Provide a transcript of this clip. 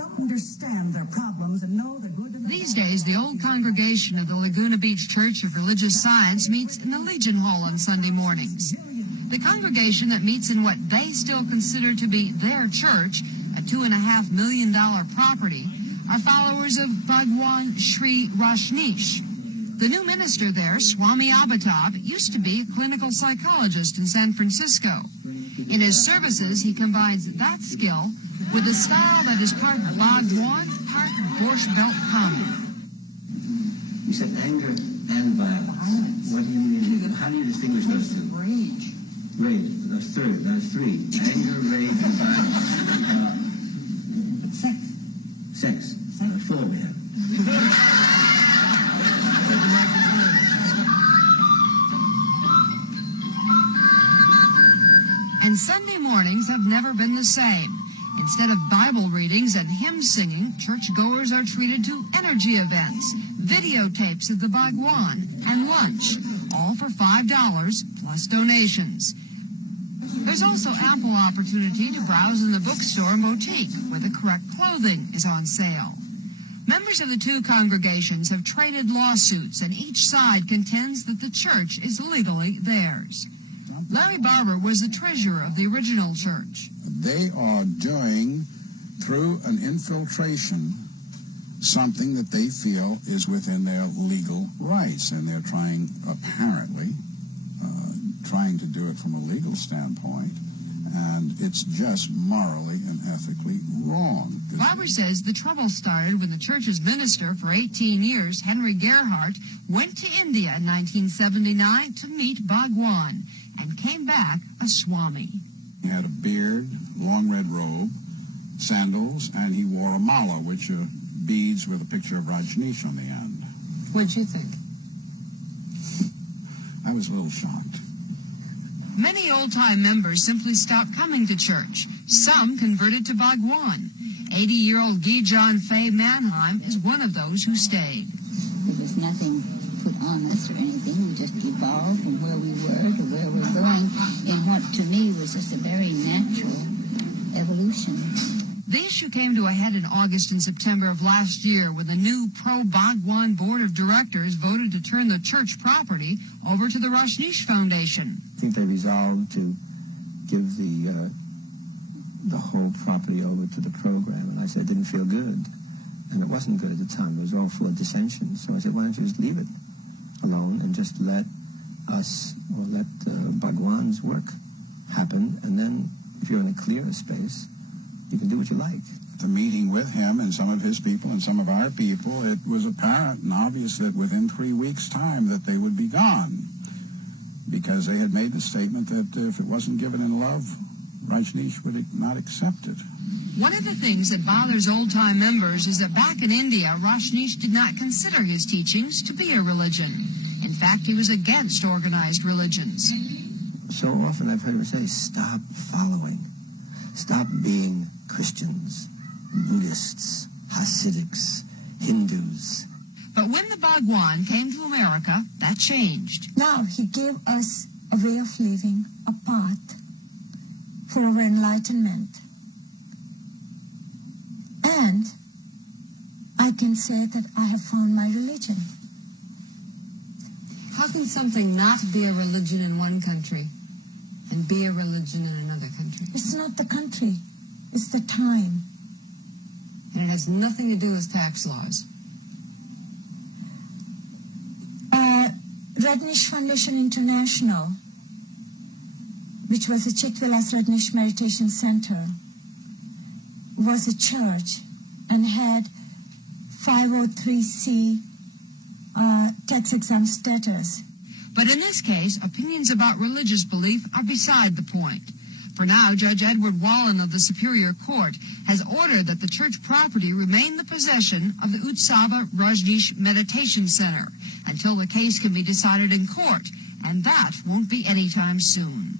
Some understand their problems and know the good and the These days, the old congregation of the Laguna Beach Church of Religious Science meets in the Legion Hall on Sunday mornings. The congregation that meets in what they still consider to be their church, a $2.5 million property, are followers of Bhagwan Sri Rajneesh. The new minister there, Swami Amitabh, used to be a clinical psychologist in San Francisco. In his services, he combines that skill with a style that is part Bhagwan, part Borscht Belt Kami. You said anger and violence. What do you mean? How do you distinguish those two? rage. Rage. That's third. That's three. Anger, rage, and violence. Sex. Sex. Four we have. And Sunday mornings have never been the same. Instead of Bible readings and hymn singing, churchgoers are treated to energy events, videotapes of the Bhagwan, and lunch, all for $5 plus donations. There's also ample opportunity to browse in the bookstore and boutique, where the correct clothing is on sale. Members of the two congregations have traded lawsuits, and each side contends that the church is legally theirs. Larry Barber was the treasurer of the original church. They are doing, through an infiltration, something that they feel is within their legal rights, and they're trying, apparently, trying to do it from a legal standpoint, and it's just morally and ethically wrong. Barber says the trouble started when the church's minister for 18 years, Henry Gerhardt, went to India in 1979 to meet Bhagwan, and came back a Swami. He had a beard, long red robe, sandals, and he wore a mala, which are beads with a picture of Rajneesh on the end. What'd you think? I was a little shocked. Many old-time members simply stopped coming to church. Some converted to Bhagwan. 80-year-old Gijan Faye Mannheim is one of those who stayed. There was nothing put on us or anything. We just evolved from where we were to where we're going in what to me was just a very natural evolution. The issue came to a head in August and September of last year when the new pro-Bhagwan board of directors voted to turn the church property over to the Rajneesh Foundation. I think they resolved to give the whole property over to the program, and I said it didn't feel good. And it wasn't good at the time. It was all full of dissension. So I said, why don't you just leave it alone and just let us, or let Bhagwan's work happen, and then if you're in a clearer space, you can do what you like. The meeting with him and some of his people and some of our people, it was apparent and obvious that within 3 weeks' time that they would be gone, because they had made the statement that if it wasn't given in love, Rajneesh would not accept it. One of the things that bothers old-time members is that back in India, Rajneesh did not consider his teachings to be a religion. In fact, he was against organized religions. So often I've heard him say, stop following. Stop being Christians, Buddhists, Hasidics, Hindus. But when the Bhagwan came to America, that changed. Now he gave us a way of living, a path for our enlightenment. And I can say that I have found my religion. How can something not be a religion in one country and be a religion in another country? It's not the country, it's the time. And it has nothing to do with tax laws. Rajneesh Foundation International, which was a Chikvilas Rajneesh Meditation Center, was a church and had 503c tax exempt status. But in this case, opinions about religious belief are beside the point. For now, Judge Edward Wallen of the Superior Court has ordered that the church property remain the possession of the Utsava Rajneesh Meditation Center until the case can be decided in court, and that won't be anytime soon.